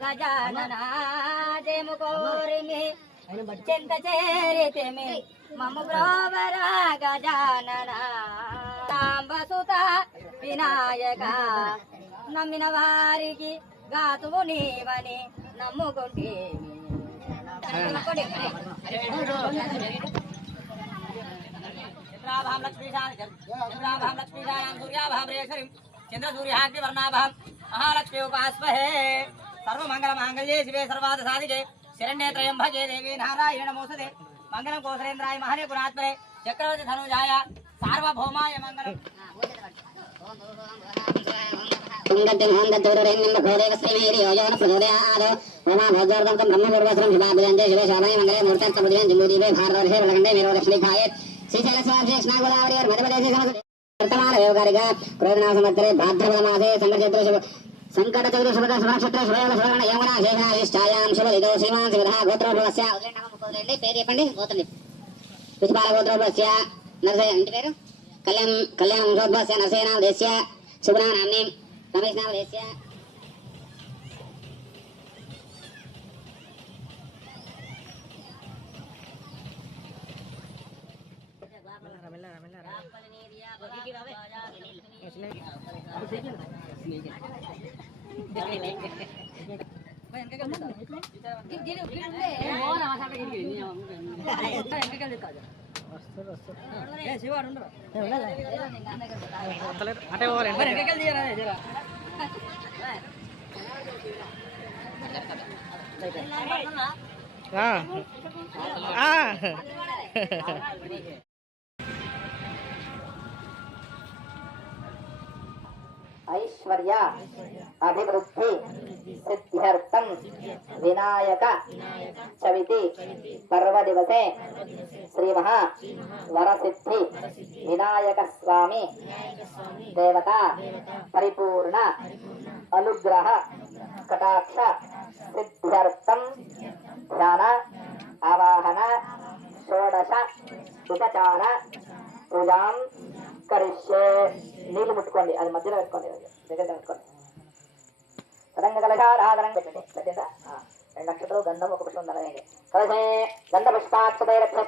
గజానన జయము కోరిమి చింత చేరితిమి మము బ్రోవర గజానన సాంబసుత వినాయక. నమ్మిన వారికి గాతువు నీవని నమ్ముకుంటేమి. रत्नाभाम लक्ष्मीशाभाम लक्ष्मीशायाम सूर्याभाम रेखरिम चंद्र सूर्याग्नि वर्णाभाम महालक्ष्मी उपास्महे सर्वमंगल मांगल्ये शिवे सर्वाद साधिके शरण्ये त्रयंभके देवी नारायण नमोस्तुते मंगलम कोसलेन्द्राय महाने गुणात्मने चक्रवर्ती धनुजाय सार्वभौमाय मंगलम गंगद्यं हंगद्दौररें निम्बखोदेव श्रीमेरि योजन प्रचोदयाद मम भोजर्दं ब्रह्मपूर्वस्रं शिवाभिरञ्जय शिवे शामये मङ्गले मूर्तः प्रबुधिवें जिम्बुदीपे भारतवर्षे वलगण्डे मेरोदक्षिणिखायेत् త్రయంభగే దేవి నారాయణ నమోసదే మంగళం కోసలేంద్రాయ మహనే గుణాత్మనే చక్రవర్తి ధనుజాయ సార్వభౌమాయ మంగళం సంకట చతుర్ శుభ సునక్షత్ర శుభయోగ శుభగణ యమున శేషనాశిష్టాయాం శుభదిదో శ్రీమాన్ శివధ గోత్రోభవస్య పేరు చెప్పండి గోత్రం గోత్రోభవస్య నరసయ్య ఇంటి పేరు కళ్యాణ్ కళ్యాణ్ వంశోద్భవస్య నామ్ని రమేష్ అంటే వెనకకెళ్ళి తీయరా ఐశ్వర్య అభివృద్ధి సిద్ధ్యర్థం వినాయక చవితి పర్వదివసే శ్రీమహా వరసిద్ధి వినాయక స్వామి దేవత పరిపూర్ణ అనుగ్రహ కటాక్ష సిద్ధ్యర్థం ధ్యాన ఆవాహన షోడశ ఉపచార పూజాం కరిష్యే నీళ్ళు ముట్టుకోండి. అది మధ్యలో పెట్టుకోండి. సదంగ కలశారాధనం రెండు నక్షత్రం గంధం ఒక పుష్పం నలగైంది కలశే గంధ పుష్పాక్షతైరక్షోలు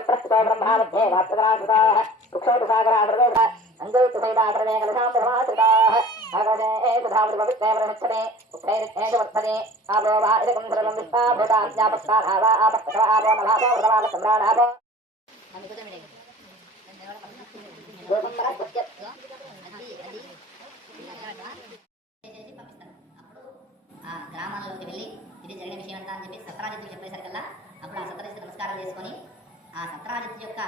ప్రస్తుత బ్రహ్మా మధ్యే వాస్తవరాశ్రుతా వృక్షోటు సాగరాశ్రుతో అంగయుక్త సైదాశ్రమే కలశాంబృతాశ్రుతా జ్ఞాపకారాభో చెప్పి చెప్పేసరికల్లా అప్పుడు ఆ సత్రాజిత్తు నమస్కారం చేసుకొని ఆ సత్రాజిత్తు యొక్క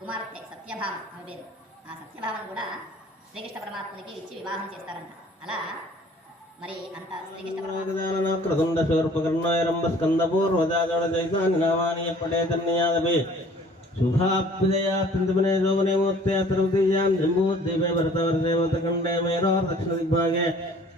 కుమార్తె సత్యభామ ఆమె పేరు. ఆ సత్యభామను కూడా శ్రీకృష్ణ పరమాత్మునికి ఇచ్చి వివాహం చేస్తారంట. అలా మరి అంత శ్రీకృష్ణ పరమాత్మ స్కందపూర్వజాగడజైతాని ఎప్పుడే తన్యాదపి జంబూద్వీపే దక్షిణ దిగ్భాగే